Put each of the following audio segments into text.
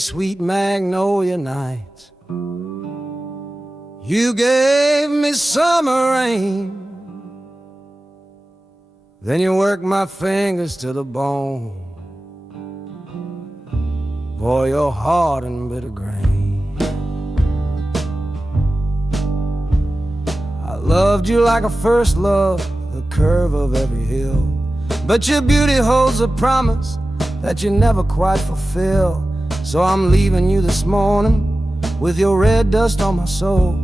sweet magnolia nights. You gave me summer rain. Then you worked my fingers to the bone. Boy, you're hard and bitter grain. I loved you like a first love, the curve of every hill. But your beauty holds a promise that you never quite fulfill. So I'm leaving you this morning with your red dust on my soul.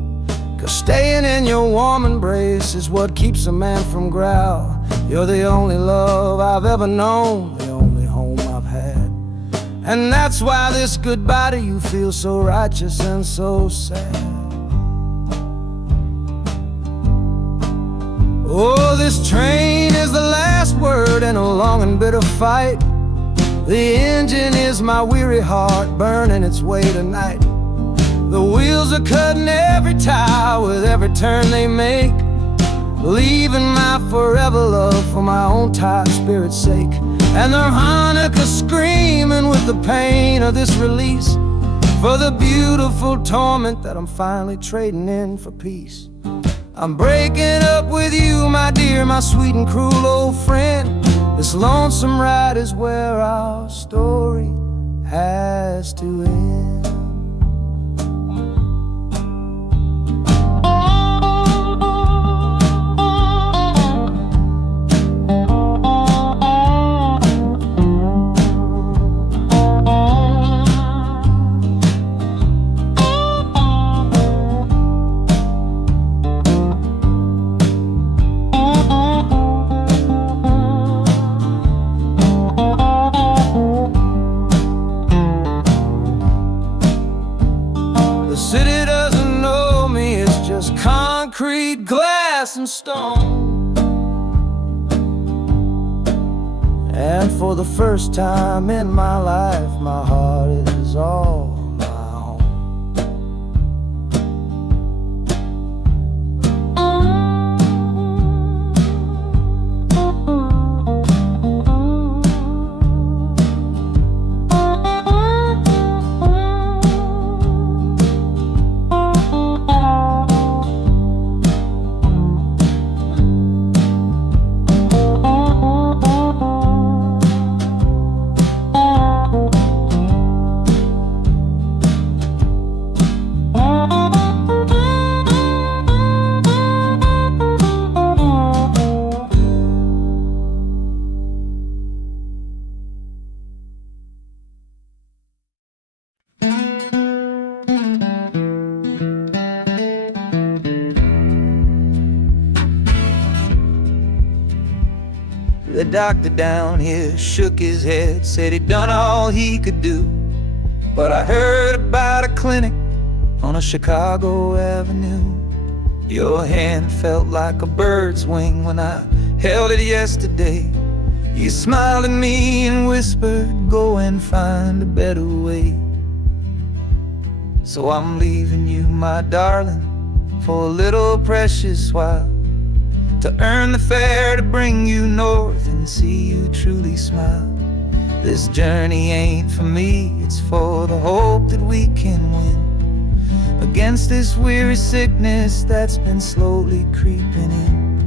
'Cause staying in your warm embrace is what keeps a man from growl. You're the only love I've ever known, the only home I've had. And that's why this goodbye to you feels so righteous and so sad. Oh, this train is the last word in a long and bitter fight. The engine is my weary heart burning its way tonight. The wheels are cutting every tire with every turn they make, leaving my forever love for my own tired spirit's sake. And the harmonica screaming with the pain of this release, for the beautiful torment that I'm finally trading in for peace. I'm breaking up with you, my dear, my sweet and cruel old friend. This lonesome ride is where our story has to end. City doesn't know me, it's just concrete, glass, and stone. And for the first time in my life, my heart is all my own. The doctor down here shook his head, said he'd done all he could do. But I heard about a clinic on a Chicago avenue. Your hand felt like a bird's wing when I held it yesterday. You smiled at me and whispered, go and find a better way. So I'm leaving you, my darling, for a little precious while, to earn the fare to bring you north and see you truly smile. This journey ain't for me, it's for the hope that we can win against this weary sickness that's been slowly creeping in.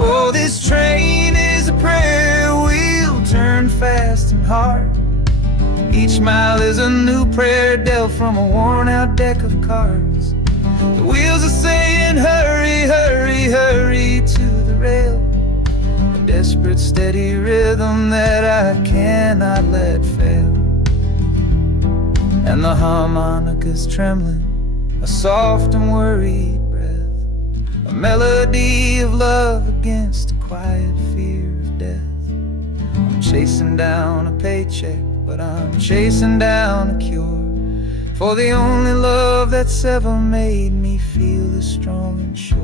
Oh, this train is a prayer wheel turned fast and hard. Each mile is a new prayer dealt from a worn out deck of cards. The wheels are saying hurry, hurry, hurry to the rail, a desperate steady rhythm that I cannot let fail. And the harmonica's trembling, a soft and worried breath, a melody of love against a quiet fear of death. I'm chasing down a paycheck, but I'm chasing down a cure for the only love that's ever made me feel as strong and sure.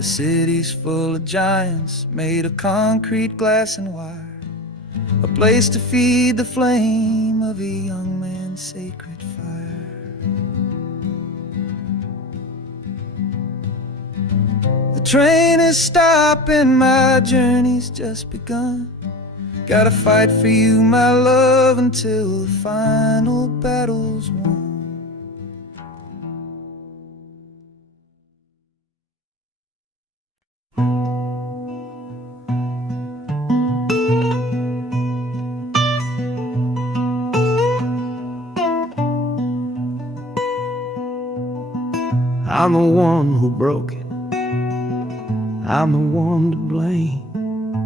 The city's full of giants made of concrete, glass, and wire, a place to feed the flame of a young man's sacred fire. The train is stopping, my journey's just begun. Gotta fight for you, my love, until the final battle's won. I'm the one who broke it, I'm the one to blame.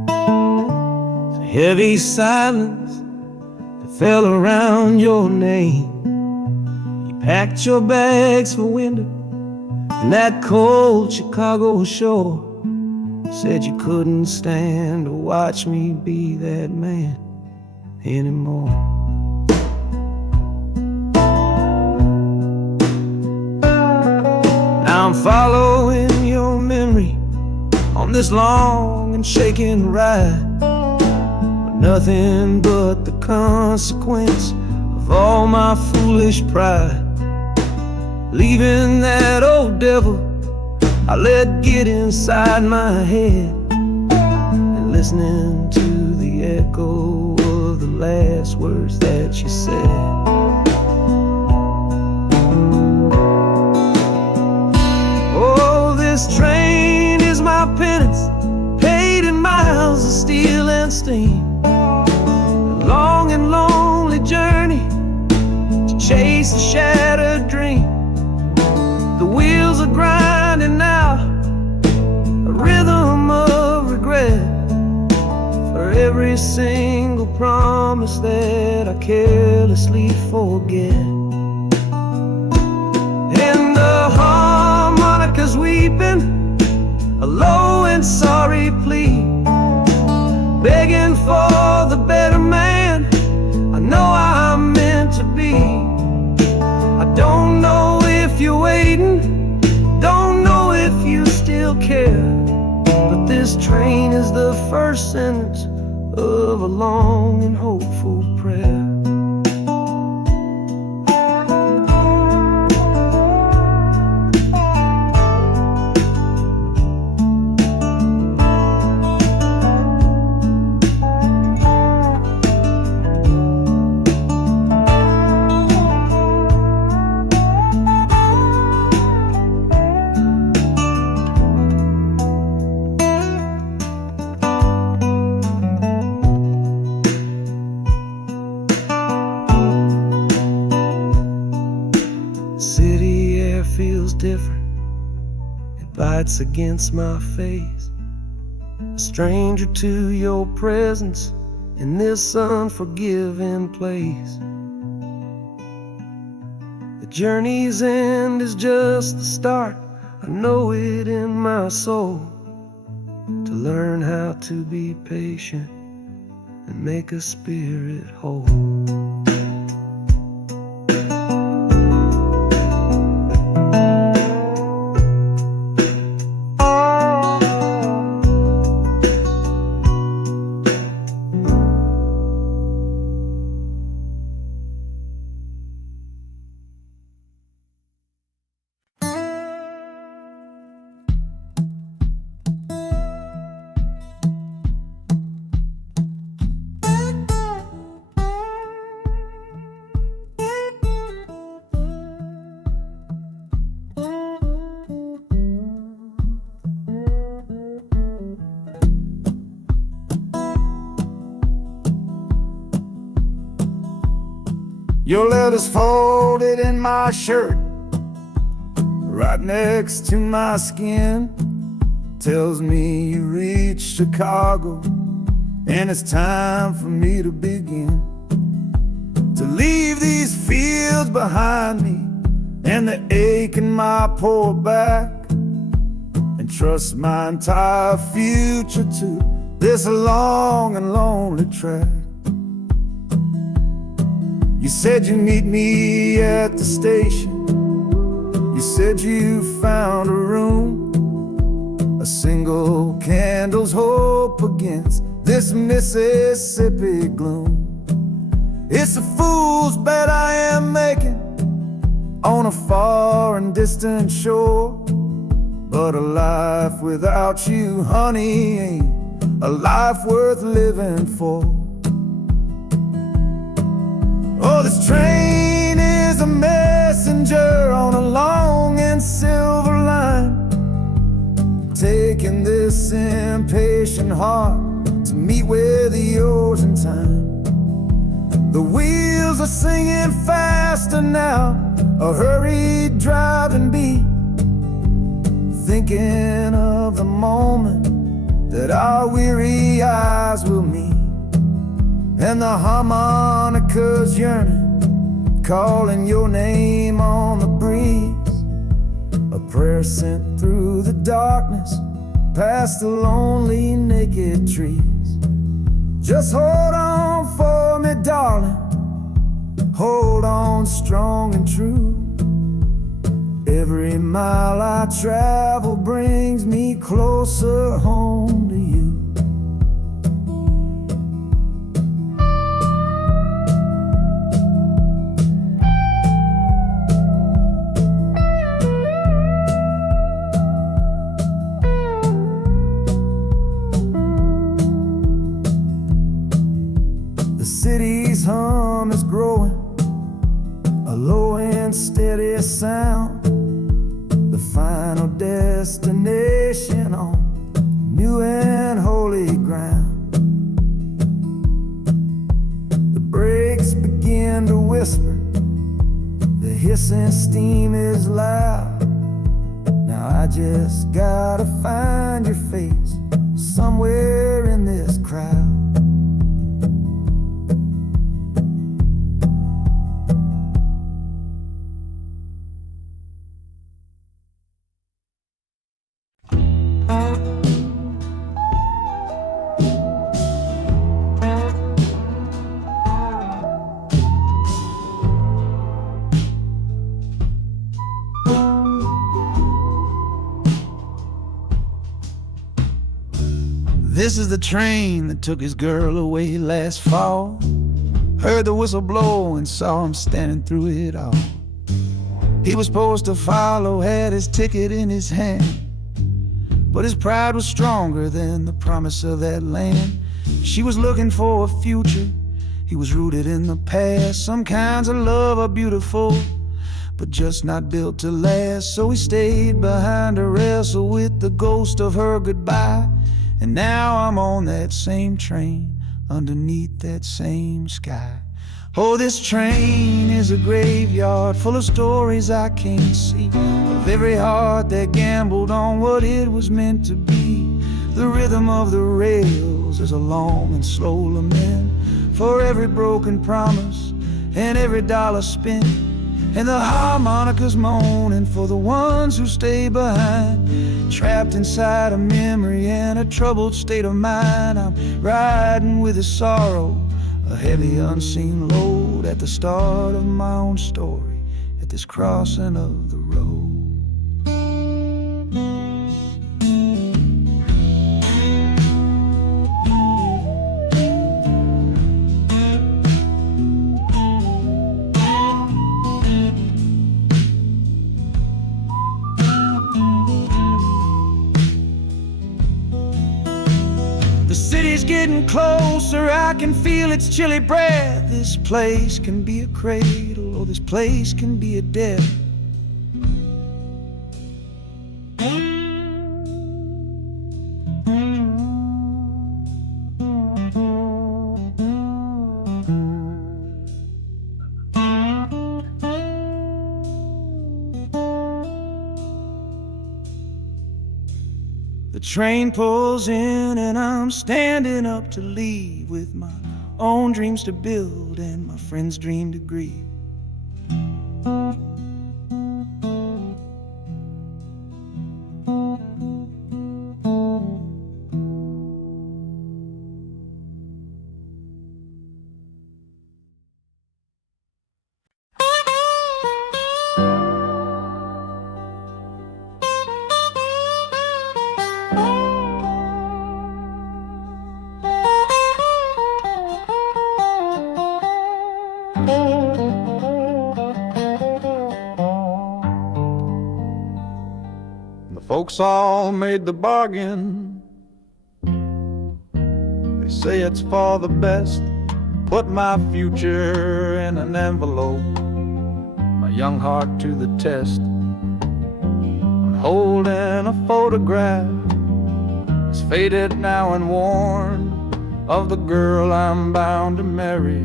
The heavy silence that fell around your name. You packed your bags for winter in that cold Chicago shore. Said you couldn't stand to watch me be that man anymore. Now I'm following your memory on this long and shaking ride, but nothing but the consequence of all my foolish pride. Leaving that old devil I let get inside my head, and listening to the echo of the last words that you said. This train is my penance, paid in miles of steel and steam. A long and lonely journey to chase a shattered dream. The wheels are grinding now, a rhythm of regret, for every single promise that I carelessly forget. And the harmonica's weeping a low and sorry plea, begging for the better man I know I'm meant to be. I don't know if you're waiting, don't know if you still care, but this train is the first sentence of a long and hopeful prayer. City air feels different, it bites against my face. A stranger to your presence in this unforgiving place. The journey's end is just the start, I know it in my soul. To learn how to be patient and make a spirit whole. Your letter's folded in my shirt, right next to my skin. Tells me you reached Chicago, and it's time for me to begin. To leave these fields behind me, and the ache in my poor back, and trust my entire future to this long and lonely track. You said you'd meet me at the station. You said you found a room, a single candle's hope against this Mississippi gloom. It's a fool's bet I am making on a far and distant shore, but a life without you, honey, ain't a life worth living for. Oh, this train is a messenger on a long and silver line, taking this impatient heart to meet with yours in time. The wheels are singing faster now, a hurried driving beat, thinking of the moment that our weary eyes will meet, and the harmonica's yearning, calling your name on the breeze, a prayer sent through the darkness, past the lonely naked trees. Just hold on for me, darling, hold on strong and true. Every mile I travel brings me closer home to you. The city's hum is growing, a low and steady sound, the final destination on new and holy ground. The brakes begin to whisper, the hissing steam is loud. Now I just gotta find your face somewhere in this crowd. This is the train that took his girl away last fall. Heard the whistle blow and saw him standing through it all. He was supposed to follow, had his ticket in his hand, but his pride was stronger than the promise of that land. She was looking for a future, he was rooted in the past. Some kinds of love are beautiful, but just not built to last. So he stayed behind to wrestle with the ghost of her goodbye. And now I'm on that same train, underneath that same sky. Oh, this train is a graveyard full of stories I can't see, of every heart that gambled on what it was meant to be. The rhythm of the rails is a long and slow lament for every broken promise and every dollar spent, and the harmonica's moaning for the ones who stay behind, trapped inside a memory and a troubled state of mind. I'm riding with a sorrow, a heavy unseen load, at the start of my own story, at this crossing of the road. The city's getting closer, I can feel its chilly breath. This place can be a cradle, or this place can be a death. The train pulls in and I'm standing up to leave, with my own dreams to build and my friend's dream to grieve. The folks all made the bargain. They say it's for the best. Put my future in an envelope, my young heart to the test. I'm holding a photograph, it's faded now and worn, of the girl I'm bound to marry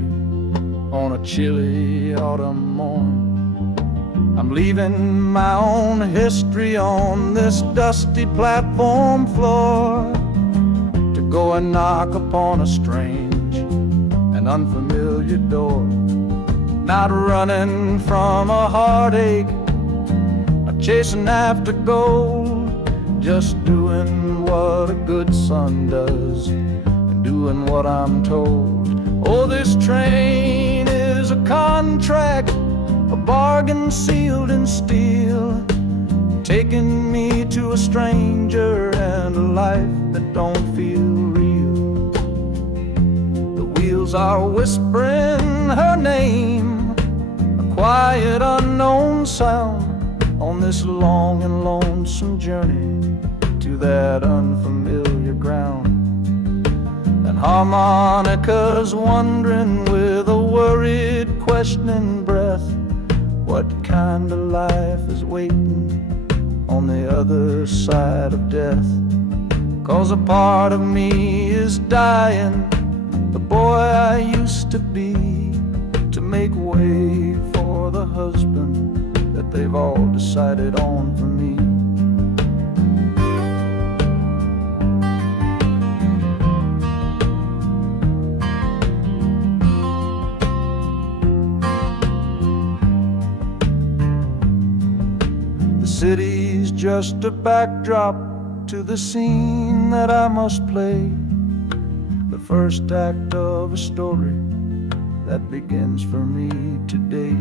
on a chilly autumn morn. I'm leaving my own history on this dusty platform floor to go and knock upon a strange and unfamiliar door. Not running from a heartache, not chasing after gold, just doing what a good son does and doing what I'm told. Oh, this train is a contract, a bargain sealed in steel, taking me to a stranger and a life that don't feel real. The wheels are whispering her name, a quiet unknown sound, on this long and lonesome journey to that unfamiliar ground. And harmonicas wondering with a worried, questioning breath, what kind of life is waiting on the other side of death? 'Cause a part of me is dying, the boy I used to be, to make way for the husband that they've all decided on for me. The city's just a backdrop to the scene that I must play, the first act of a story that begins for me today.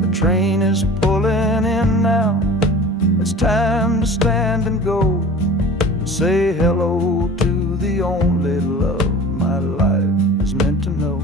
The train is pulling in now, it's time to stand and go, and say hello to the only love my life is meant to know.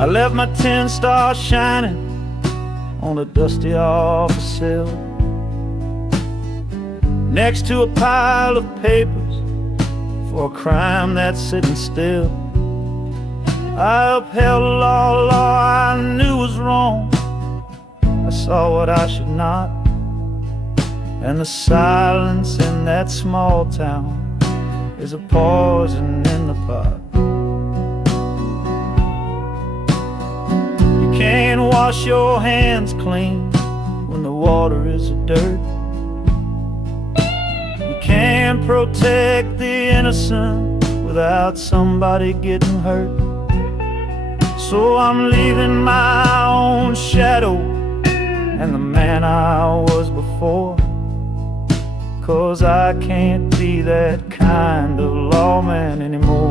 I left my 10 stars shining on a dusty office sill, next to a pile of papers for a crime that's sitting still. I upheld a law I knew was wrong. I saw what I should not, and the silence in that small town is a poison in the pot. Can't wash your hands clean when the water is of dirt. You can't protect the innocent without somebody getting hurt. So I'm leaving my own shadow and the man I was before, 'cause I can't be that kind of lawman anymore.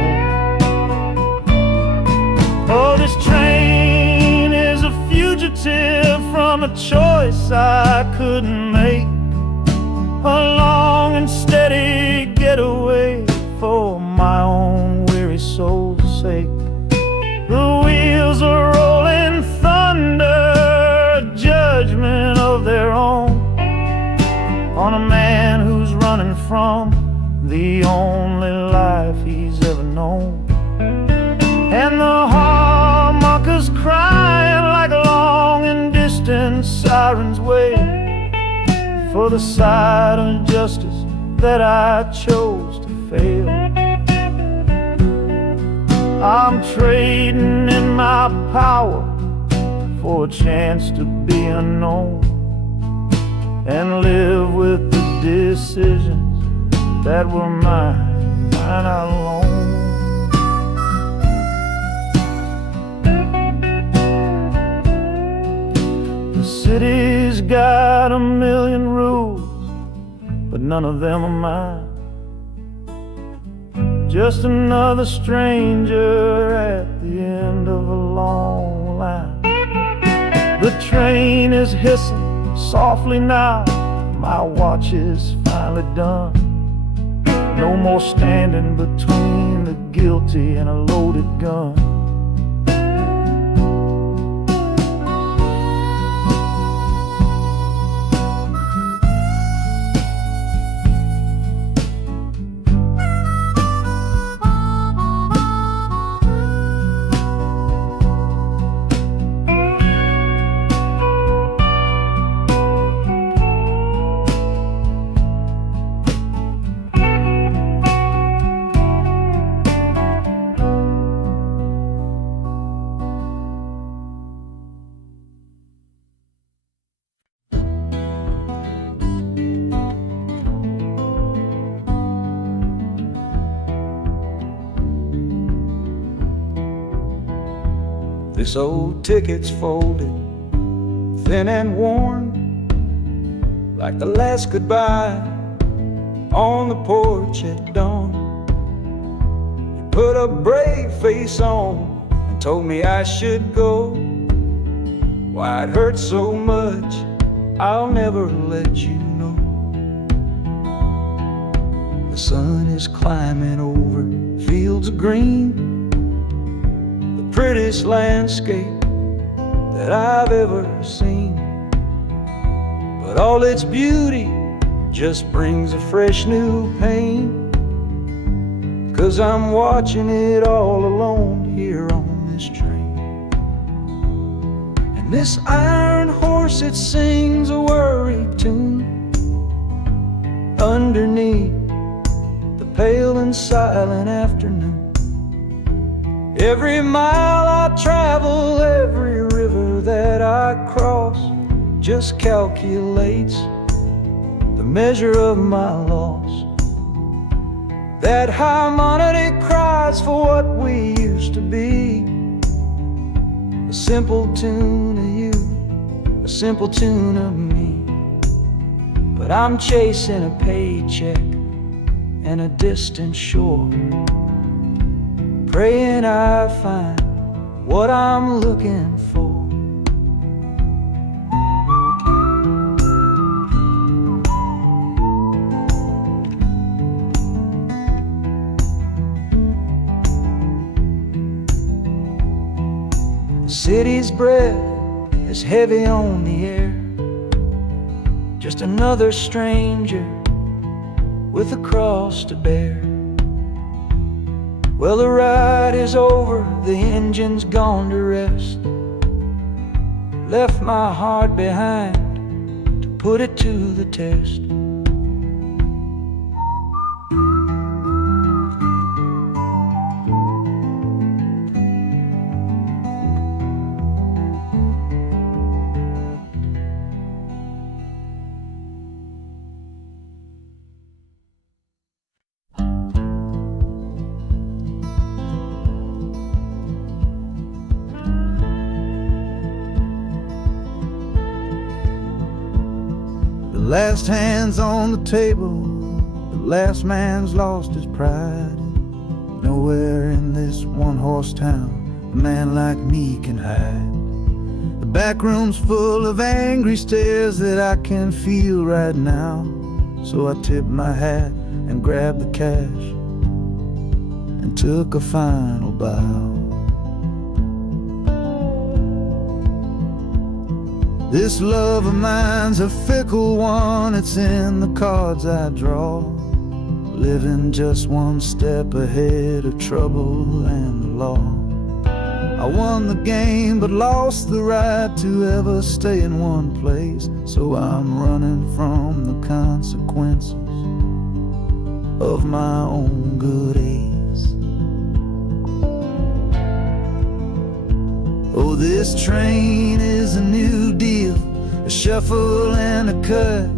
Oh, this train is a fugitive from a choice I couldn't make, a long and steady getaway for my own weary soul's sake. The wheels are rolling thunder, a judgment of their own, on a man who's running from the only life he's ever known. And the harmonicas crying like long and distant sirens wait for the side of justice that I chose to fail. I'm trading in my power for a chance to be unknown and live with the decisions that were mine alone. got a million rules, but none of them are mine. Just another stranger at the end of a long line. The train is hissing softly now, my watch is finally done. No more standing between the guilty and a loaded gun. This old ticket's folded, thin and worn, like the last goodbye on the porch at dawn. You put a brave face on and told me I should go. Why it hurts so much, I'll never let you know. The sun is climbing over fields of green, prettiest landscape that I've ever seen. But all its beauty just brings a fresh new pain, 'cause I'm watching it all alone here on this train. And this iron horse, it sings a worry tune underneath the pale and silent afternoon. Every mile I travel, every river that I cross, just calculates the measure of my loss. That harmony cries for what we used to be, a simple tune of you, a simple tune of me. But I'm chasing a paycheck and a distant shore, praying I find what I'm looking for. The city's breath is heavy on the air, just another stranger with a cross to bear. Well, the ride is over, the engine's gone to rest, left my heart behind to put it to the test. The last hand's on the table, the last man's lost his pride. Nowhere in this one-horse town a man like me can hide. The back room's full of angry stares that I can feel right now. So I tipped my hat and grabbed the cash and took a final bow. This love of mine's a fickle one, it's in the cards I draw. Living just one step ahead of trouble and the law. I won the game but lost the right to ever stay in one place. So I'm running from the consequences of my own good ace. Oh, this train is a new deal, a shuffle and a cut,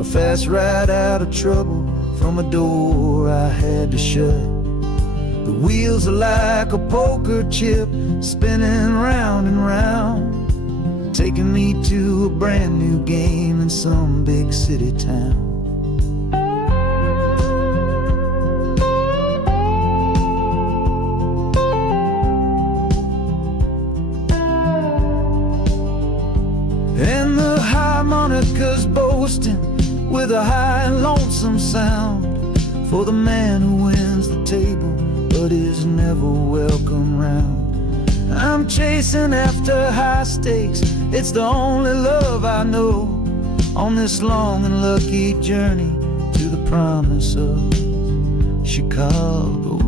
a fast ride out of trouble from a door I had to shut. The wheels are like a poker chip, spinning round and round, taking me to a brand new game in some big city town. And the harmonica's boasting with a high and lonesome sound for the man who wins the table but is never welcome round. I'm chasing after high stakes, it's the only love I know on this long and lucky journey to the promise of Chicago.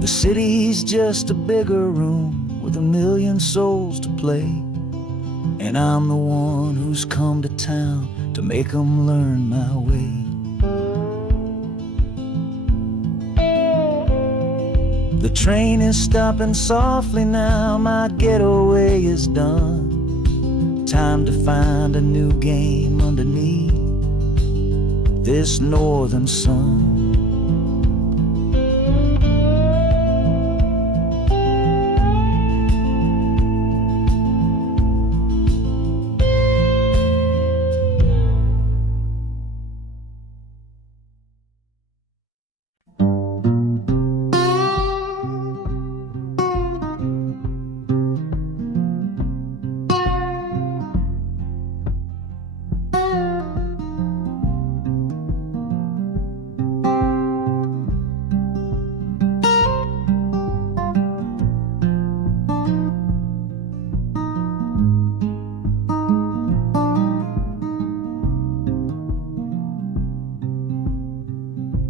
The city's just a bigger room with a million souls to play, and I'm the one who's come to town to make them learn my way. The train is stopping softly now, my getaway is done. Time to find a new game underneath this northern sun.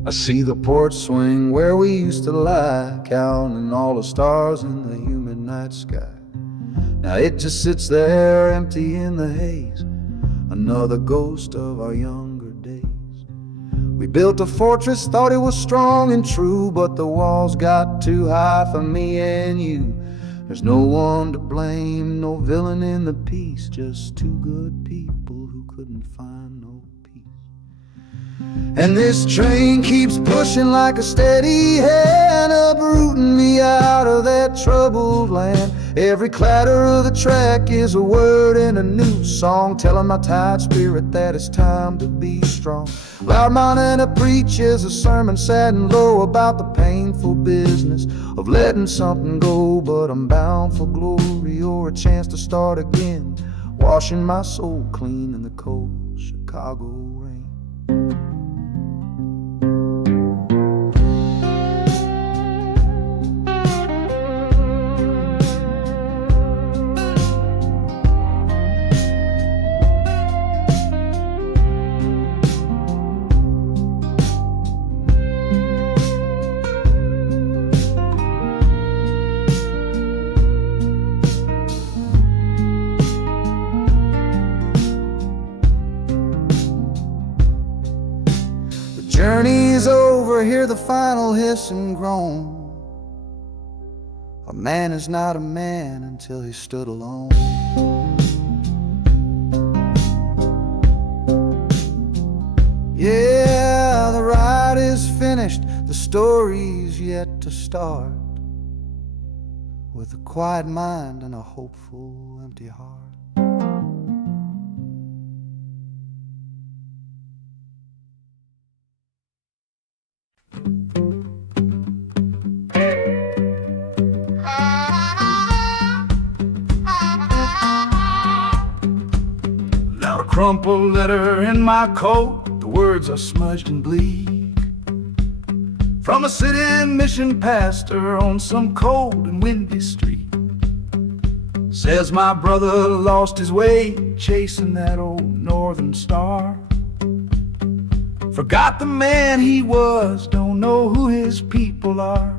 I see the porch swing where we used to lie, counting all the stars in the humid night sky. Now it just sits there empty in the haze, another ghost of our younger days. We built a fortress, thought it was strong and true, but the walls got too high for me and you. There's no one to blame, no villain in the piece, just two good people who couldn't find no peace. And this train keeps pushing like a steady hand, uprooting me out of that troubled land. Every clatter of the track is a word in a new song, telling my tired spirit that it's time to be strong. Loud Montana preaches a sermon sad and low about the painful business of letting something go, but I'm bound for glory or a chance to start again, washing my soul clean in the cold Chicago rain. Journey's over, hear the final hiss and groan. A man is not a man until he stood alone. Yeah, the ride is finished, the story's yet to start, with a quiet mind and a hopeful empty heart. Crumpled letter in my coat, the words are smudged and bleak, from a city mission pastor on some cold and windy street. Says my brother lost his way chasing that old northern star, forgot the man he was, don't know who his people are.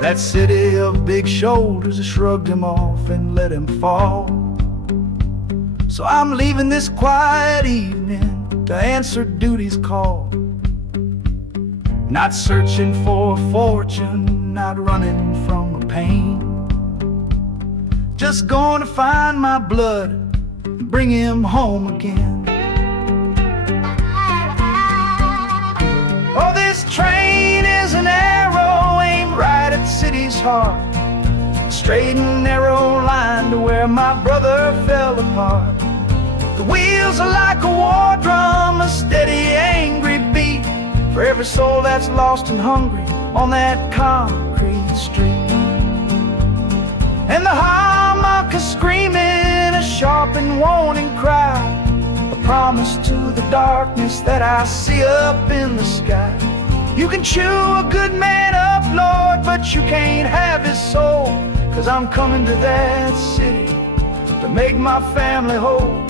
That city of big shoulders shrugged him off and let him fall. So I'm leaving this quiet evening to answer duty's call. Not searching for a fortune, not running from a pain. Just going to find my blood and bring him home again. Oh, this train is an arrow aimed right at the city's heart. A straight and narrow line to where my brother fell apart. The wheels are like a war drum, a steady, angry beat for every soul that's lost and hungry on that concrete street. And the harmonica screaming a sharp and warning cry, a promise to the darkness that I see up in the sky. You can chew a good man up, Lord, but you can't have his soul. 'Cause I'm coming to that city to make my family whole.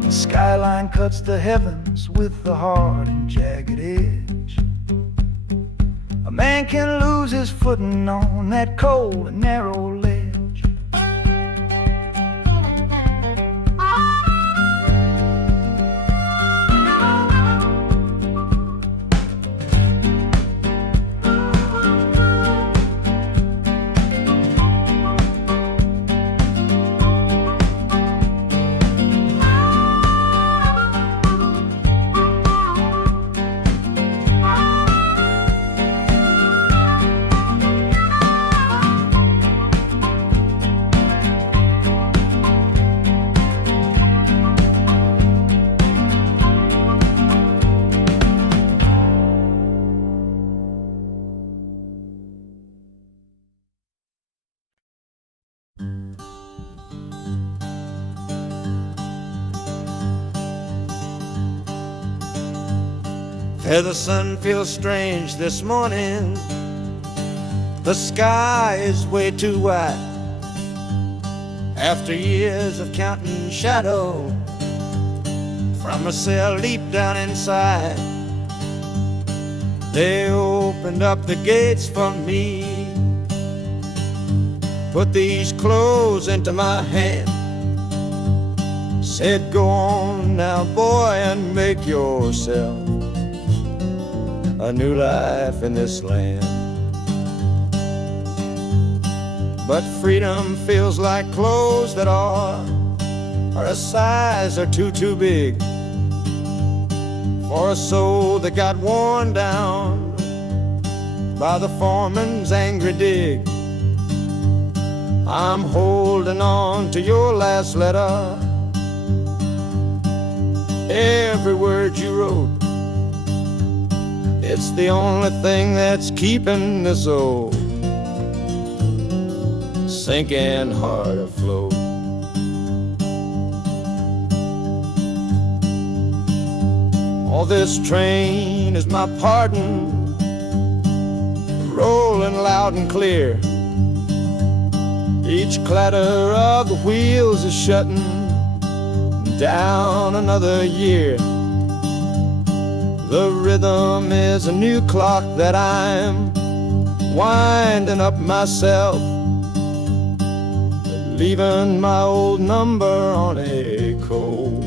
The skyline cuts the heavens with the hard and jagged edge. A man can lose his footing on that cold and narrow ledge. The sun feels strange this morning. The sky is way too wide. After years of counting shadow from a cell deep down inside, they opened up the gates for me, put these clothes into my hand, said, go on now, boy, and make yourself a new life in this land. But freedom feels like clothes that are a size or two big for a soul that got worn down by the foreman's angry dig. I'm holding on to your last letter, every word you wrote. It's the only thing that's keeping this old sinking heart afloat. Oh, this train is my pardon, rolling loud and clear. Each clatter of the wheels is shutting down another year. The rhythm is a new clock that I'm winding up myself, leaving my old number on a cold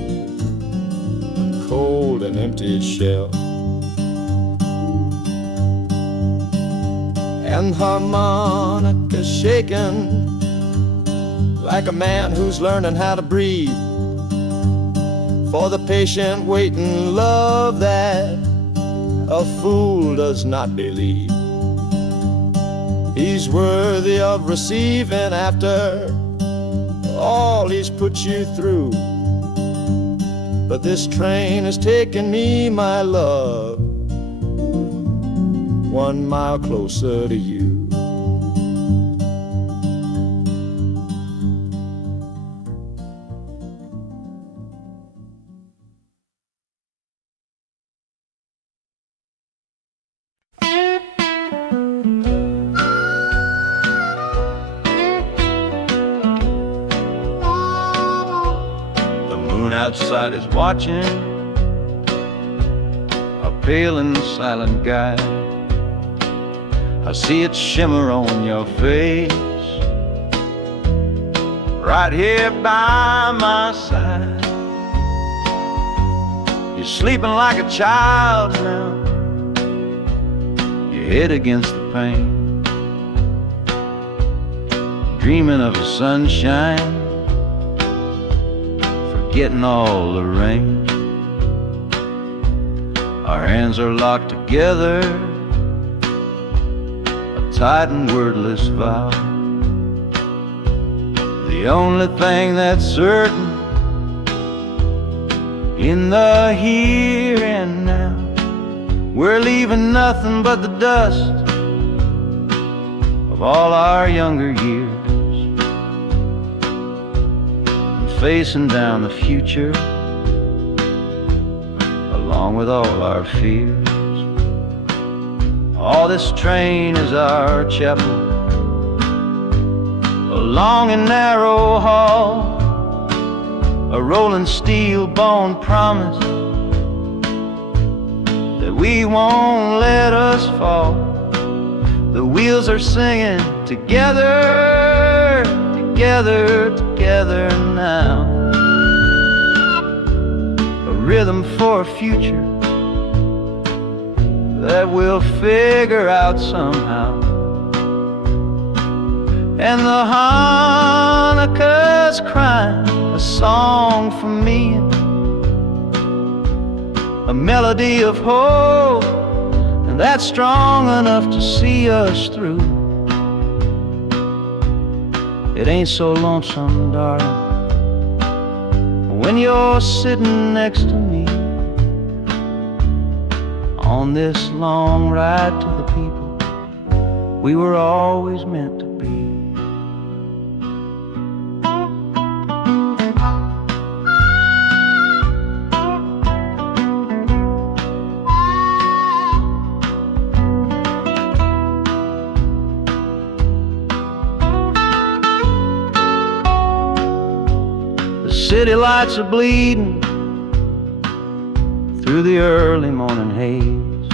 and empty shelf. And harmonica shaking like a man who's learning how to breathe, for the patient waiting love that a fool does not believe. He's worthy of receiving after all he's put you through. But this train has taken me, my love, 1 mile closer to you. Outside is watching, a pale and silent guide. I see it shimmer on your face, right here by my side. You're sleeping like a child now, your head against the pane, dreaming of the sunshine, forgetting all the rain. Our hands are locked together, a tight and wordless vow. The only thing that's certain in the here and now, we're leaving nothing but the dust of all our younger years, and facing down the future along with all our fears. Oh, this train is our chapel, a long and narrow hall, a rolling steel bone promise that we won't let us fall. The wheels are singing together, together, together now, a rhythm for a future that we'll figure out somehow. And the Hanukkah's crying a song for me, a melody of hope, and that's strong enough to see us through. It ain't so lonesome, darling, when you're sitting next to me on this long ride to the people we were always meant to be. The city lights are bleeding through the early morning haze,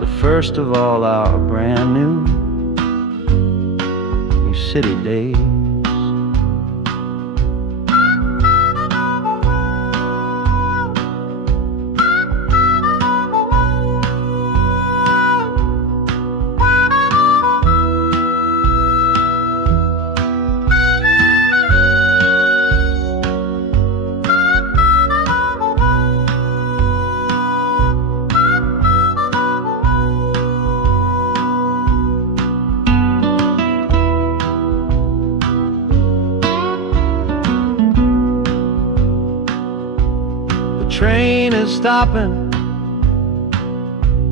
the first of all our brand new city days. The train is stopping,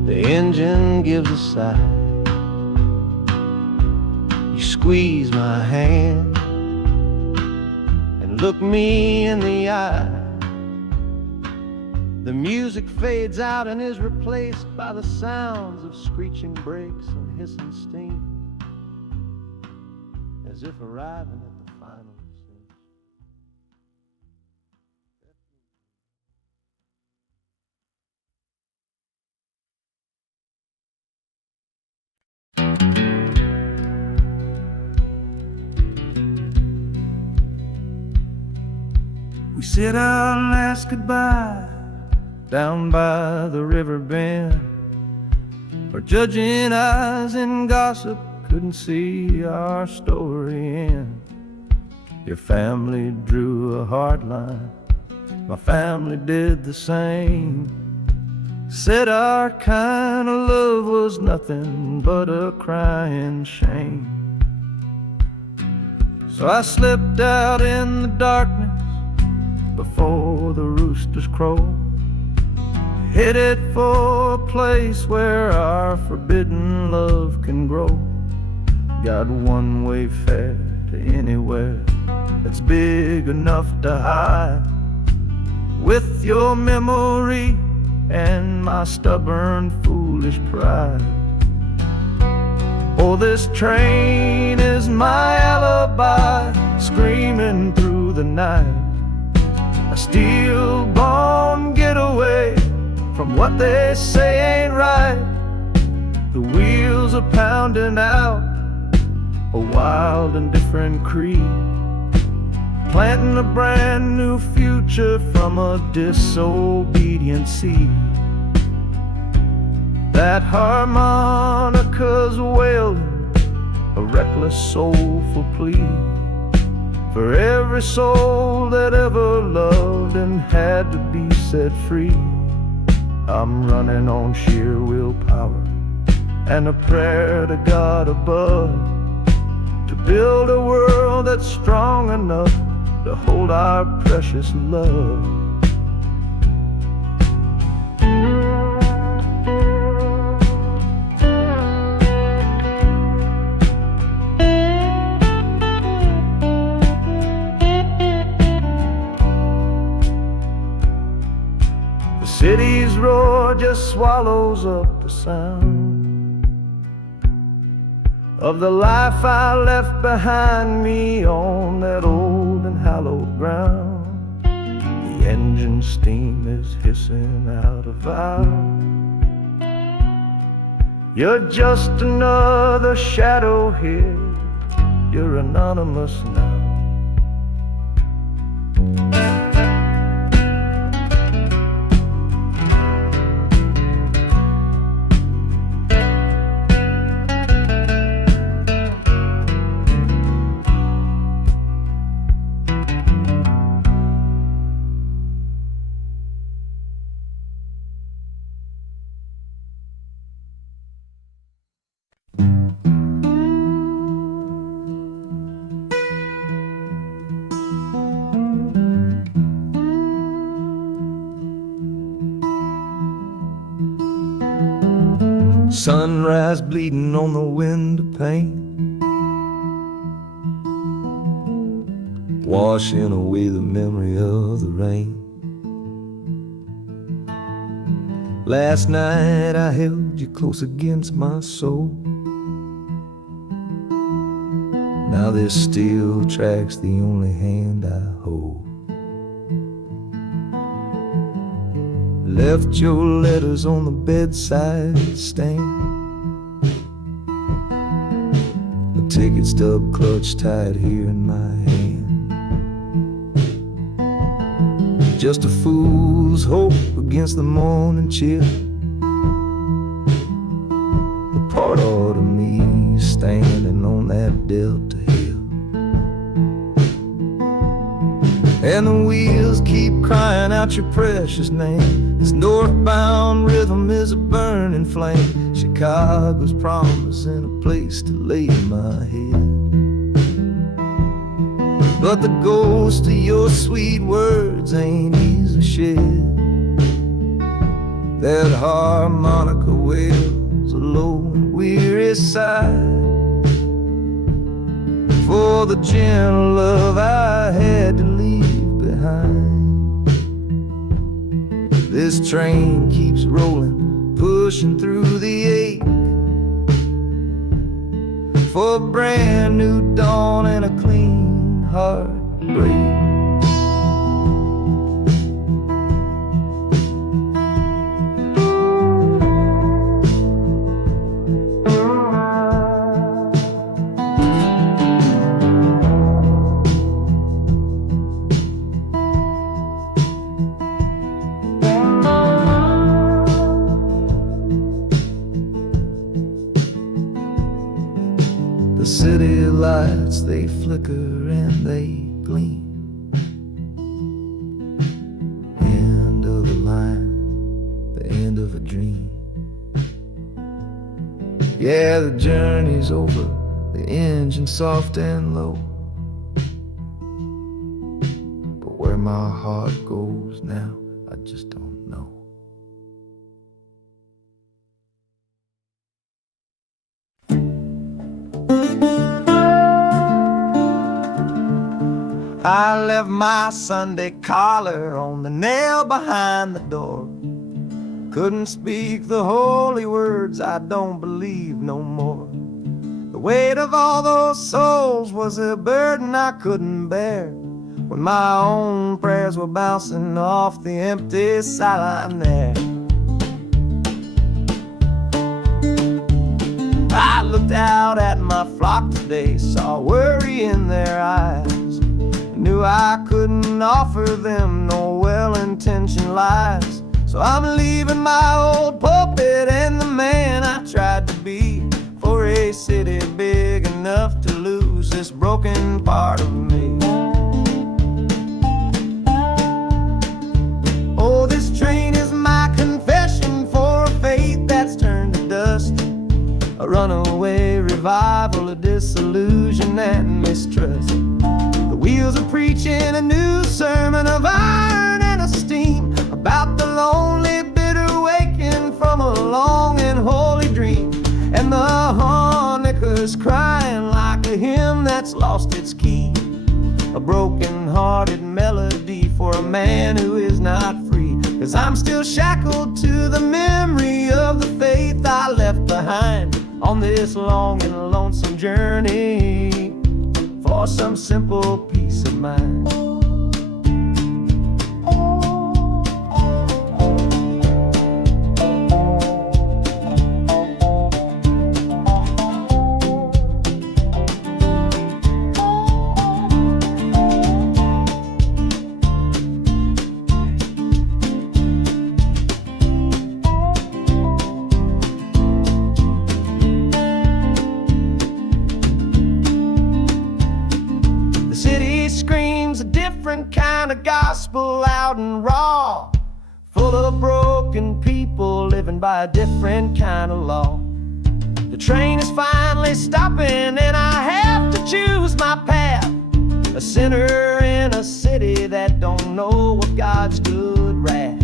the engine gives a sigh. You squeeze my hand and look me in the eye. The music fades out and is replaced by the sounds of screeching brakes and hissing steam, as if arriving at the final scene. We sit out and ask goodbye down by the river bend, where judging eyes and gossip couldn't see our story end. Your family drew a hard line, my family did the same. Said our kind of love was nothing but a crying shame. So I slipped out in the darkness before the roosters crow, headed for a place where our forbidden love can grow. Got one way fare to anywhere that's big enough to hide, with your memory and my stubborn, foolish pride. Oh, this train is my alibi, screaming through the night, a steel-born getaway from what they say ain't right. The wheels are pounding out a wild and different creed, planting a brand new future from a disobedient seed. That harmonica's wailing a reckless soulful plea for every soul that ever loved and had to be set free. I'm running on sheer willpower and a prayer to God above, to build a world that's strong enough to hold our precious love. The city's roar just swallows up the sound of the life I left behind me on that old and hallowed ground. The engine steam is hissing out of valve. You're just another shadow here, you're anonymous now. Sunrise bleeding on the window pane, washing away the memory of the rain. Last night I held you close against my soul. Now this steel track's the only hand I hold. Left your letters on the bedside stand, a ticket stub clutched tight here in my hand. Just a fool's hope against the morning chill, the part of me standing on that Delta hill. And the wheels keep crying out your precious name. This northbound rhythm is a burning flame. Chicago's promising a place to lay my head. But the ghost of your sweet words ain't easy to shed. That harmonica wails a low and weary sigh for the gentle love I had to leave behind. This train keeps rolling, pushing through the ache, for a brand new dawn and a clean heartbreak. The city lights, they flicker and they gleam. End of the line, the end of a dream. Yeah, the journey's over, the engine soft and low. But where my heart goes now, I just don't know. I left my Sunday collar on the nail behind the door. Couldn't speak the holy words, I don't believe no more. The weight of all those souls was a burden I couldn't bear, when my own prayers were bouncing off the empty sideline there. looked out at my flock today, saw worry in their eyes, knew I couldn't offer them no well-intentioned lies. So I'm leaving my old pulpit and the man I tried to be, for a city big enough to lose this broken part of me. Oh, this train is my confession for a faith that's turned to dust, a runaway revival of disillusion and mistrust. The wheels are preaching a new sermon of iron and of steam, about the lonely, bitter waking from a long and holy dream. And the harmonicas crying like a hymn that's lost its key, a broken-hearted melody for a man who is not free. 'Cause I'm still shackled to the memory of the faith I left behind on this long and lonesome journey for some simple peace of mind. Different kind of gospel, loud and raw, full of broken people living by a different kind of law. The train is finally stopping and I have to choose my path, a sinner in a city that don't know of God's good wrath.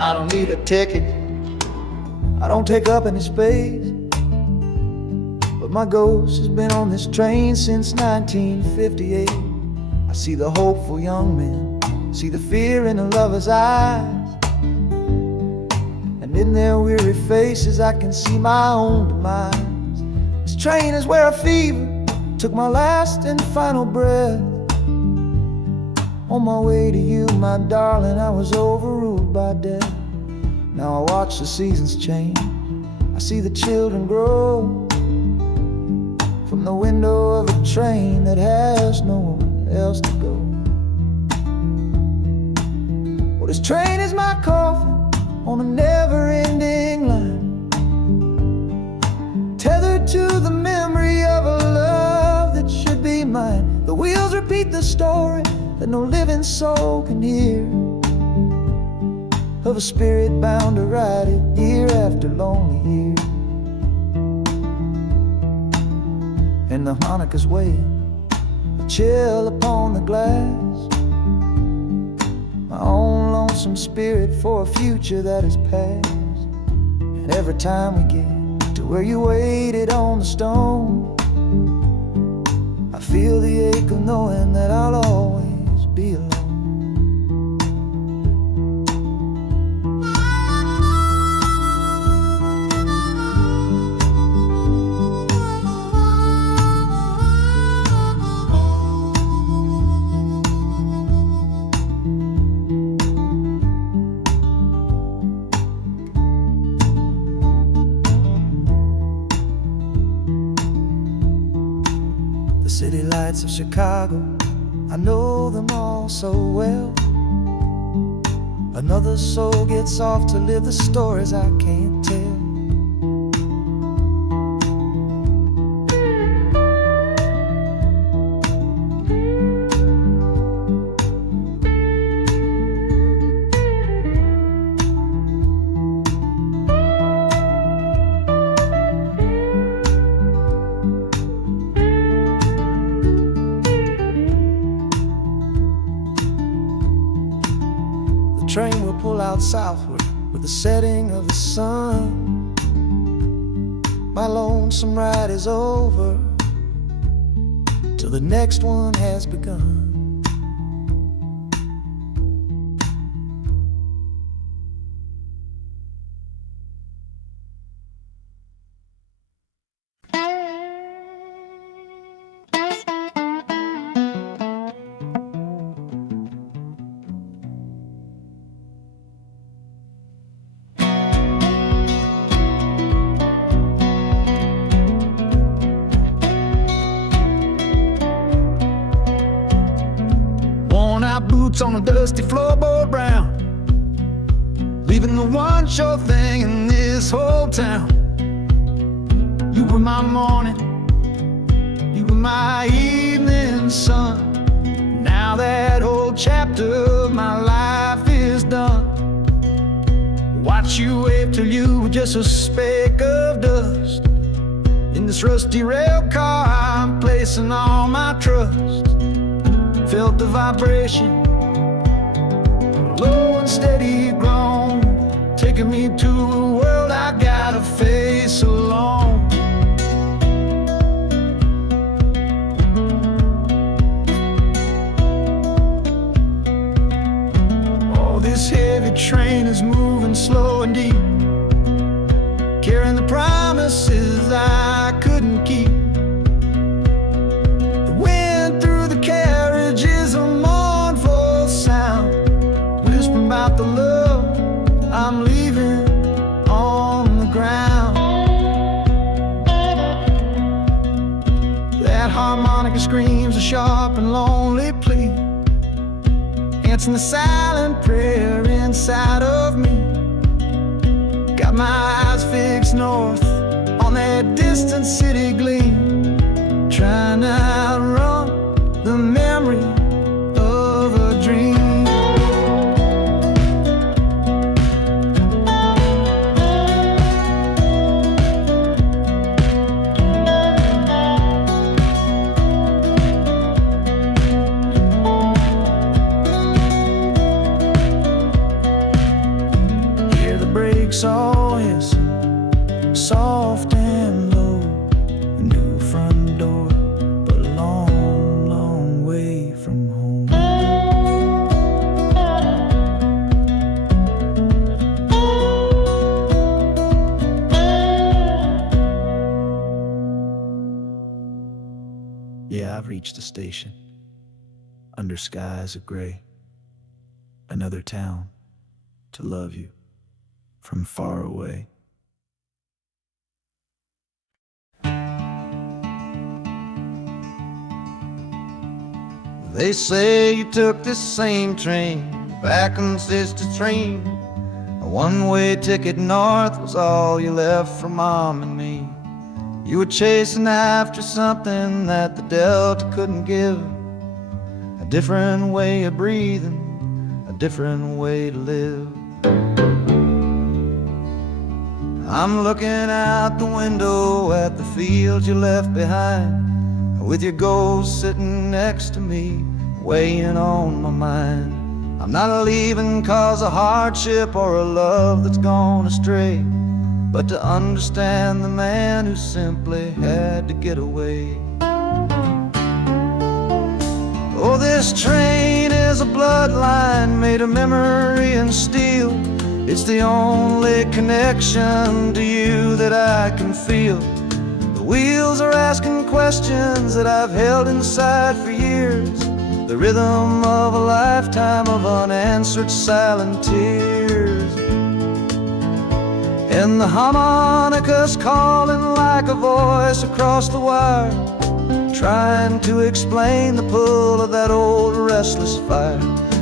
I don't need a ticket, I don't take up any space, but my ghost has been on this train since 1958. I see the hopeful young men, see the fear in the lovers' eyes, and in their weary faces I can see my own demise. This train is where a fever took my last and final breath. On my way to you, my darling, I was overruled by death. Now I watch the seasons change, I see the children grow, from the window of a train that has nowhere else to go. Well, this train is my coffin on a never-ending line, tethered to the memory of a love that should be mine. The wheels repeat the story that no living soul can hear, of a spirit bound to ride it year after lonely year. And the harmonicas wail, a chill upon the glass, my own lonesome spirit for a future that is past. And every time we get to where you waited on the stone, I feel the ache of knowing that I'll always be alone. The city lights of Chicago, I know them all so well. Another soul gets off to live the stories I can't tell. The train will pull out southward with the setting of the sun. My lonesome ride is over till the next one has begun. boots on a dusty floorboard brown, leaving the one sure thing in this whole town. You were my morning, you were my evening sun. Now that whole chapter of my life is done. Watch you wave till you were just a speck of dust. In this rusty rail car I'm placing all my trust. Felt the vibration, low and steady groan, taking me to a world I gotta face alone. Oh, this heavy train is moving slow and deep, carrying the promises I couldn't keep. The wind through the carriage is a mournful sound, whispering about the love I'm leaving on the ground. That harmonica screams a sharp and lonely plea, answering the silent prayer inside of me. Got my eyes fixed north on that distant city gleam, trying to outrun the memory of a dream. Hear the brakes all hiss, soft and low. A new front door, but a long, long way from home. Yeah, I've reached the station, under skies of gray. Another town to love you from far away. They say you took this same train back on Sister Train. A one-way ticket north was all you left for Mom and me. You were chasing after something that the Delta couldn't give, a different way of breathing, a different way to live. I'm looking out the window at the fields you left behind, with your ghost sitting next to me, weighing on my mind. I'm not leaving cause of hardship or a love that's gone astray, but to understand the man who simply had to get away. Oh, this train is a bloodline made of memory and steel. It's the only connection to you that I can feel. The wheels are asking questions that I've held inside for years, the rhythm of a lifetime of unanswered silent tears. And the harmonica's calling like a voice across the wire, trying to explain the pull of that old restless fire.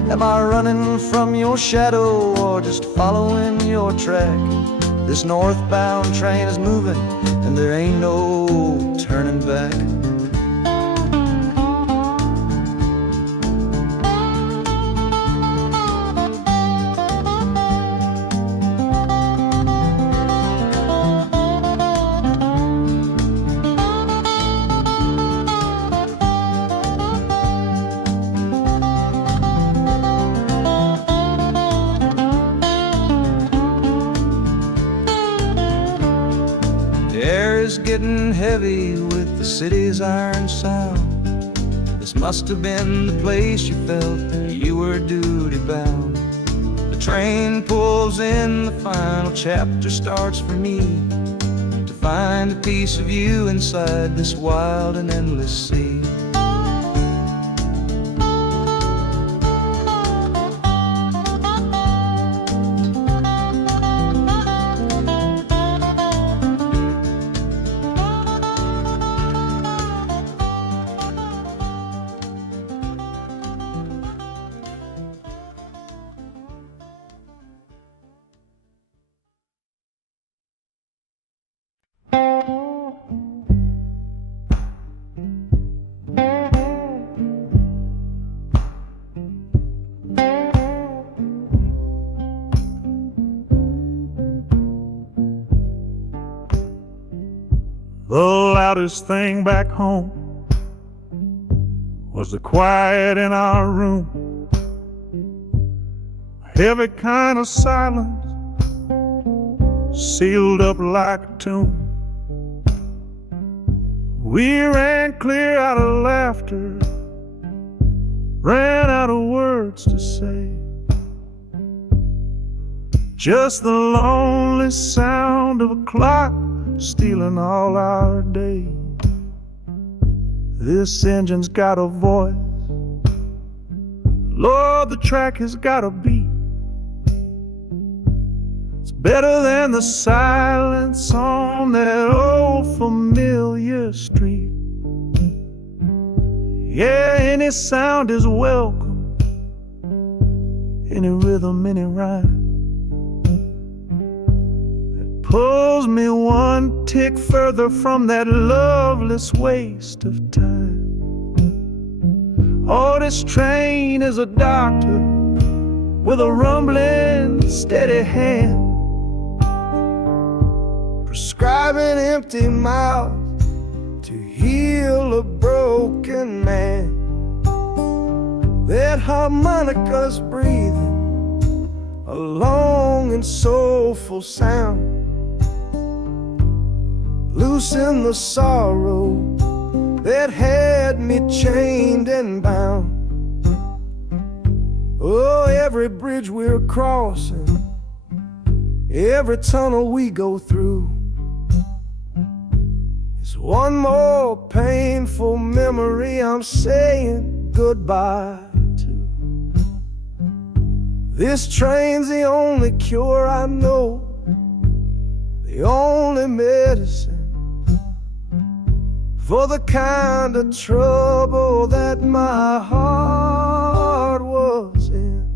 Am I running from your shadow or just following your track? This northbound train is moving and there ain't no turning back. Getting heavy with the city's iron sound. This must have been the place you felt that you were duty bound. The train pulls in, the final chapter starts for me, to find a piece of you inside this wild and endless sea. loudest thing back home was the quiet in our room. A heavy kind of silence, sealed up like a tomb. We ran clear out of laughter, ran out of words to say. Just the lonely sound of a clock stealing all our day. This engine's got a voice, Lord, the track has got a beat. It's better than the silence on that old familiar street. Yeah, any sound is welcome, any rhythm, any rhyme. Pulls me one tick further from that loveless waste of time. Oh, this train is a doctor with a rumbling, steady hand, prescribing empty mouths to heal a broken man. That harmonica's breathing a long and soulful sound. Loosen the sorrow that had me chained and bound. Oh, every bridge we're crossing, every tunnel we go through, is one more painful memory I'm saying goodbye to. This train's the only cure I know, the only medicine for the kind of trouble that my heart was in.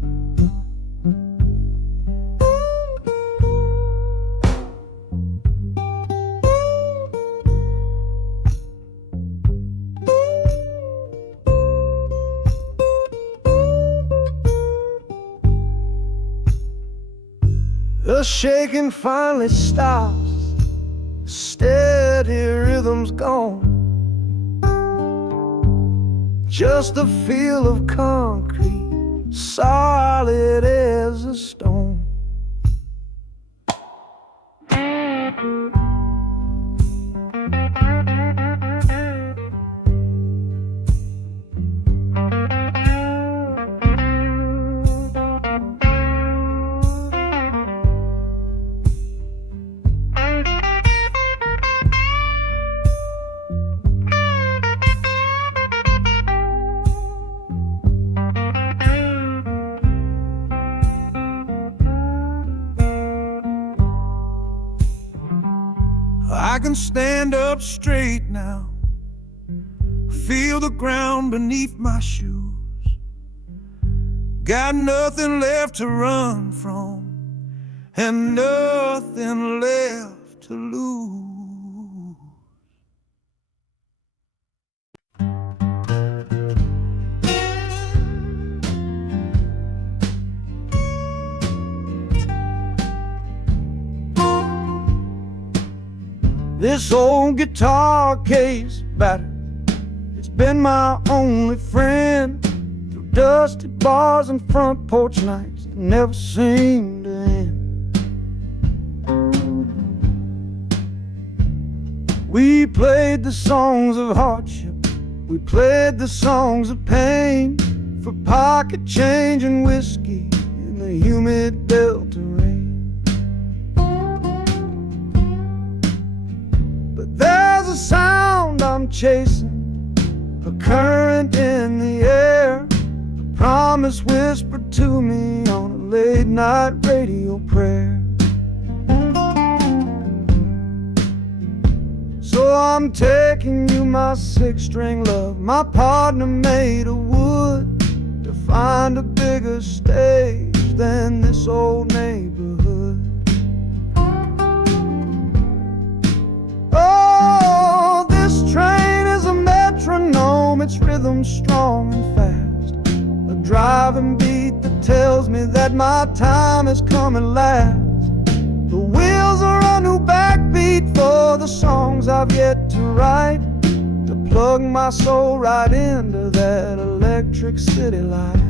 The shaking finally stops, steady rhythm's gone. Just a feel of concrete, solid as a stone. I can stand up straight now, feel the ground beneath my shoes. Got nothing left to run from and nothing left to lose. This old guitar case battered, it's been my only friend through dusty bars and front porch nights that never seemed to end. We played the songs of hardship, we played the songs of pain, for pocket change and whiskey in the humid Delta rain. There's a sound I'm chasing, a current in the air, a promise whispered to me on a late night radio prayer. So I'm taking you, my six-string love, my partner made of wood, to find a bigger stage than this old neighborhood. Train is a metronome, its rhythm strong and fast, a driving beat that tells me that my time has come at last. The wheels are a new backbeat for the song songs I've yet to write, to plug my soul right into that electric city light.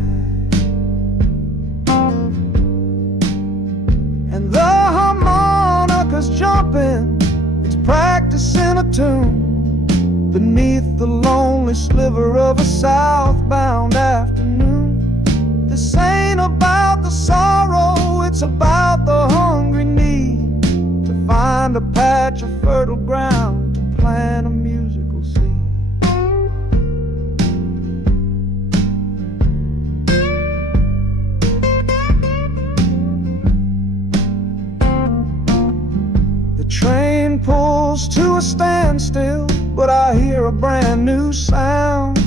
And the harmonica's jumping, it's practicing a tune beneath the lonely sliver of a southbound afternoon. This ain't about the sorrow, it's about the hungry need to find a patch of fertile ground to plant a musical seed. The train pulls to a standstill, but I hear a brand new sound.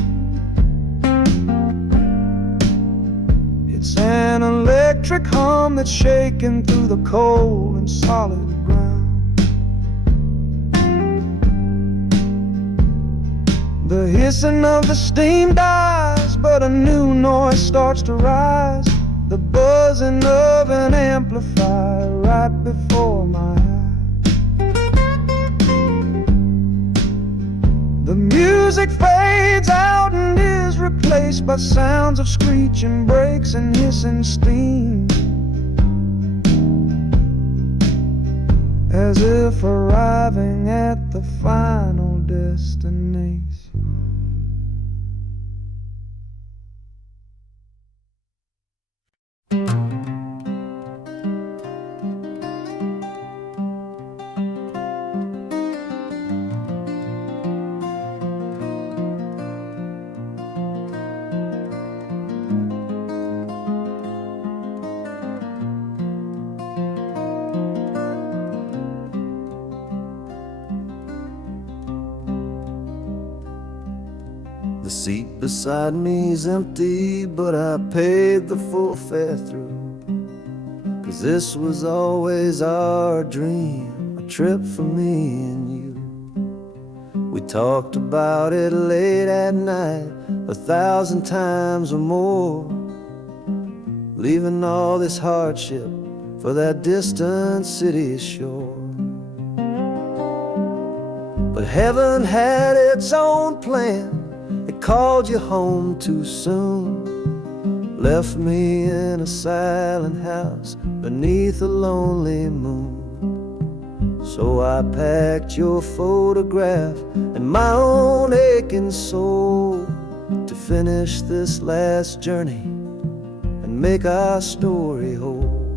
It's an electric hum that's shaking through the cold and solid ground. The hissing of the steam dies, but a new noise starts to rise. The buzzing of an amplifier right before my eyes. The music fades out and is replaced by sounds of screeching brakes and hissing steam, as if arriving at the final destination. The seat beside me's empty, but I paid the full fare through. 'Cause this was always our dream, a trip for me and you. We talked about it late at night, 1,000 times or more, leaving all this hardship for that distant city shore. But heaven had its own plan. It called you home too soon, left me in a silent house beneath a lonely moon. So I packed your photograph and my own aching soul to finish this last journey and make our story whole.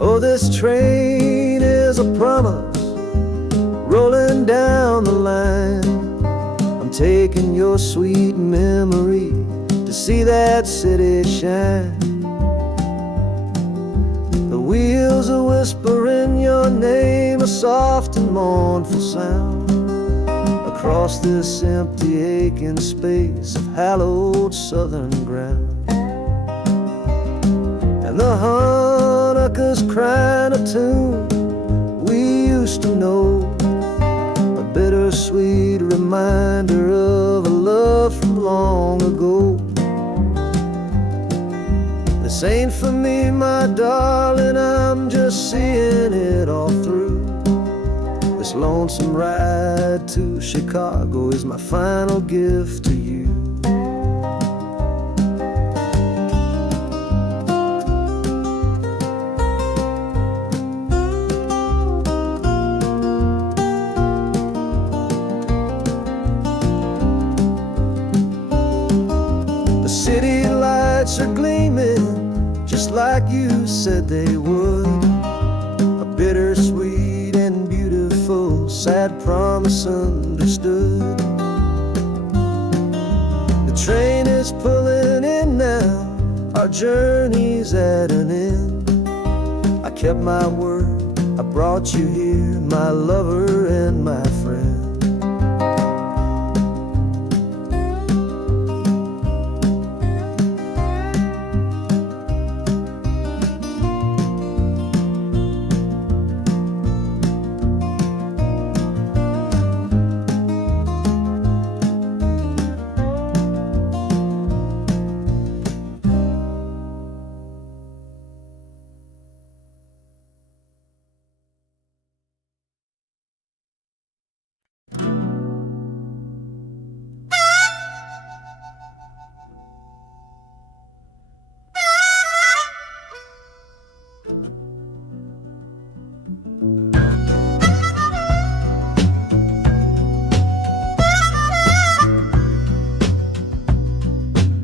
Oh, this train is a promise rolling down the line. I'm taking your sweet memory to see that city shine. The wheels are whispering your name, a soft and mournful sound, across this empty aching space of hallowed southern ground. And the harmonicas crying a tune we used to know, a bittersweet reminder of a love from long ago. This ain't for me, my darling, I'm just seeing it all through. This lonesome ride to Chicago is my final gift to you. The city lights are gleaming just like you said they would, a bittersweet and beautiful sad promise understood. The train is pulling in now, our journey's at an end. I kept my word, I brought you here, my lover and my friend.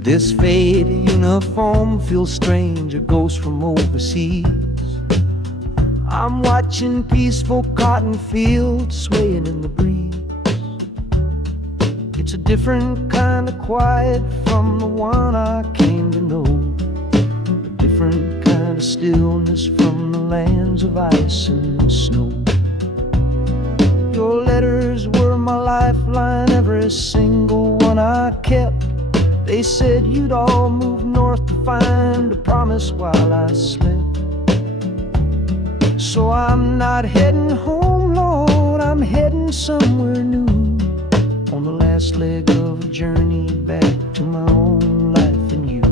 This faded uniform feels strange, a ghost from overseas. I'm watching peaceful cotton fields swaying in the breeze. It's a different kind of quiet from the one I came to know. A different kind of stillness from the lands of ice and snow. Your letters were my lifeline, every single one I kept. They said you'd all move north to find a promise while I slept. So I'm not heading home, Lord, I'm heading somewhere new, on the last leg of a journey back to my own life and you.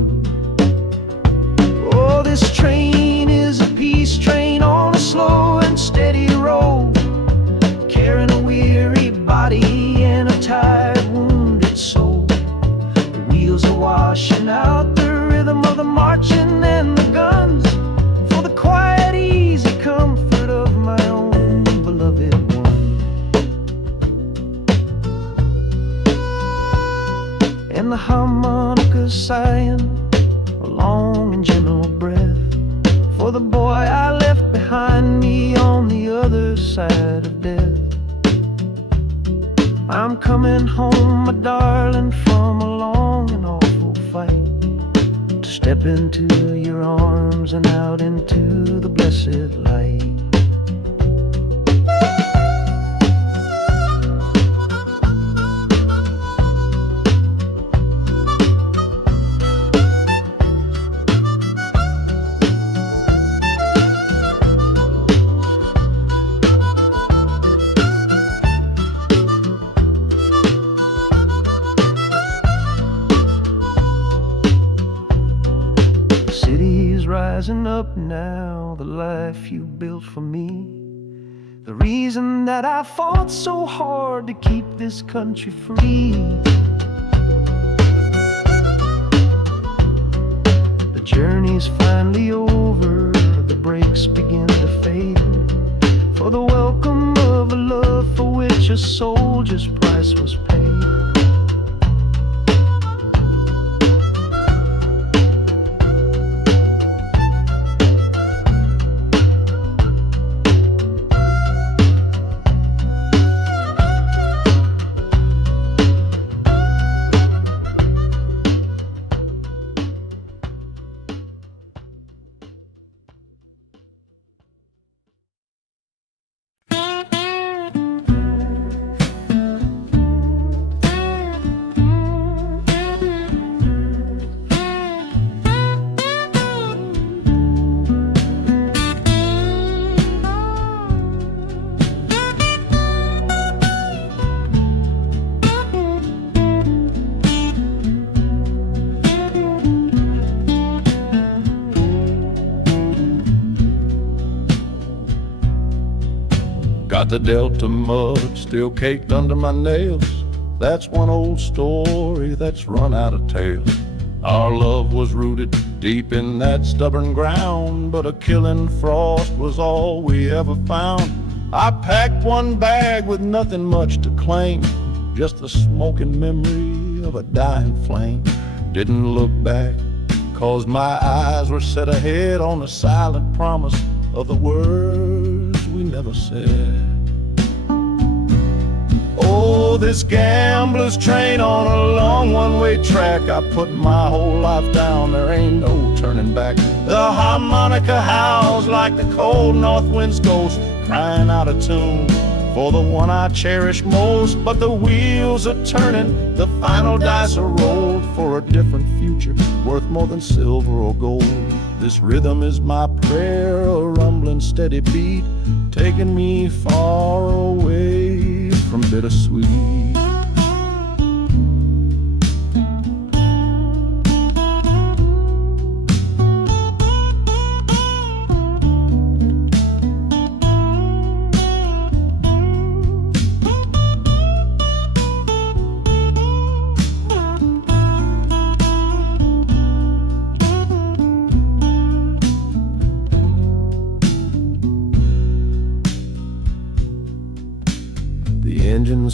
Oh, this train is a peace train on a slow and steady road, carrying a weary body and a tired, wounded soul. The wheels are washing out the rhythm of the marching and the guns, for the quiet, easy comfort of my own beloved one. And the harmonicas sighing a long and gentle breath for the boy I left behind me on the other side of death. I'm coming home, my darling, from a long and awful fight, to step into your arms and out into the blessed light. Rising up now, the life you built for me, the reason that I fought so hard to keep this country free. The journey's finally over, the brakes begin to fade, for the welcome of a love for which a soldier's price was paid. Got the Delta mud still caked under my nails. That's one old story that's run out of tales. Our love was rooted deep in that stubborn ground, but a killing frost was all we ever found. I packed one bag with nothing much to claim, just the smoking memory of a dying flame. Didn't look back, 'cause my eyes were set ahead on the silent promise of the words we never said. Oh, this gambler's train on a long one-way track, I put my whole life down, there ain't no turning back. The harmonica howls like the cold north wind's ghost, crying out a tune for the one I cherish most. But the wheels are turning, the final dice are rolled for a different future, worth more than silver or gold. This rhythm is my prayer, a rumbling steady beat, taking me far away from bittersweet.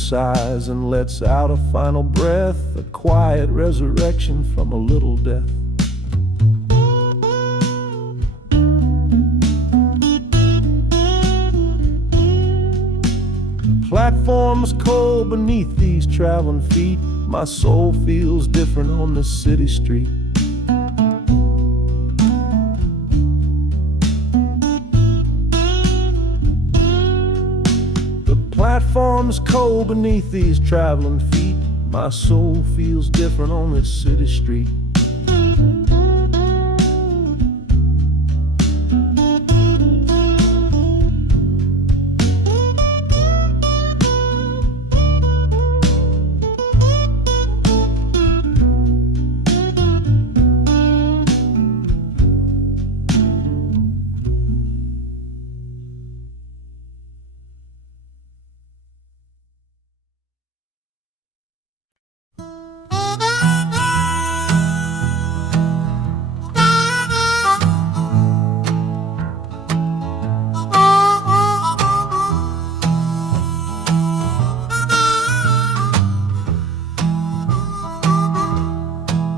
sighs and lets out a final breath, a quiet resurrection from a little death. The platform's cold beneath these traveling feet. My soul feels different on this city street. Platform's cold beneath these traveling feet. My soul feels different on this city street.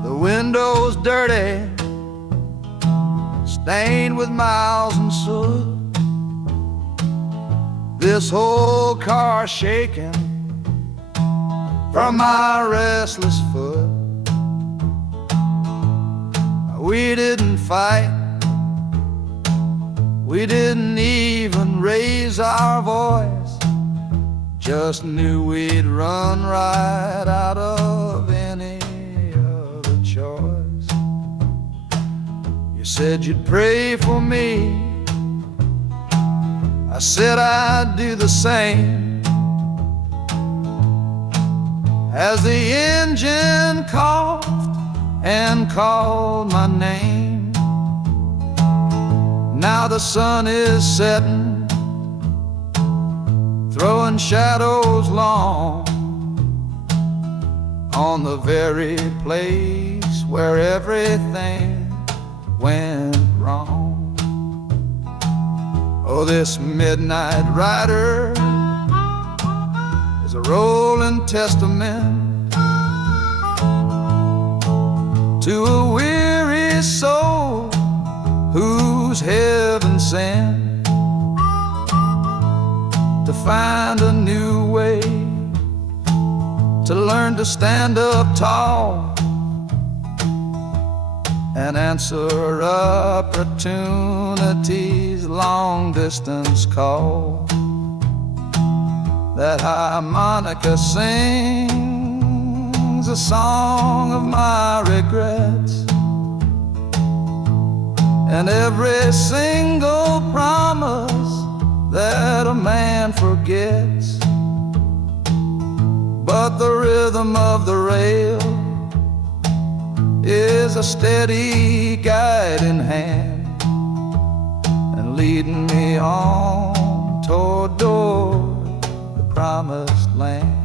Windows dirty, stained with miles and soot. This whole car shaking from my restless foot. We didn't fight, we didn't even raise our voice, just knew we'd run right out of any choice. You said you'd pray for me, I said I'd do the same. As the engine coughed and called my name, now the sun is setting, throwing shadows long on the very place where everything went wrong. Oh, this midnight rider is a rolling testament to a weary soul whose heaven sent to find a new way, to learn to stand up tall and answer opportunity's long-distance call. That harmonica sings a song of my regrets, and every single promise that a man forgets. But the rhythm of the rail is a steady guiding hand, and leading me on toward the promised land.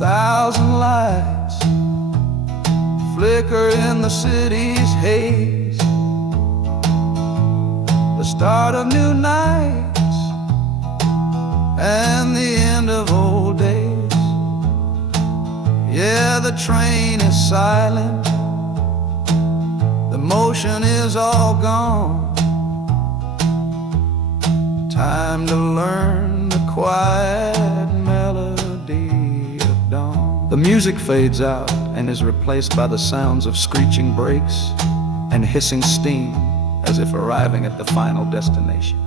1,000 lights flicker in the city's haze, the start of new nights and the end of old days. Yeah, the train is silent, the motion is all gone. Time to learn the quiet melody of dawn. The music fades out and is replaced by the sounds of screeching brakes and hissing steam, as if arriving at the final destination.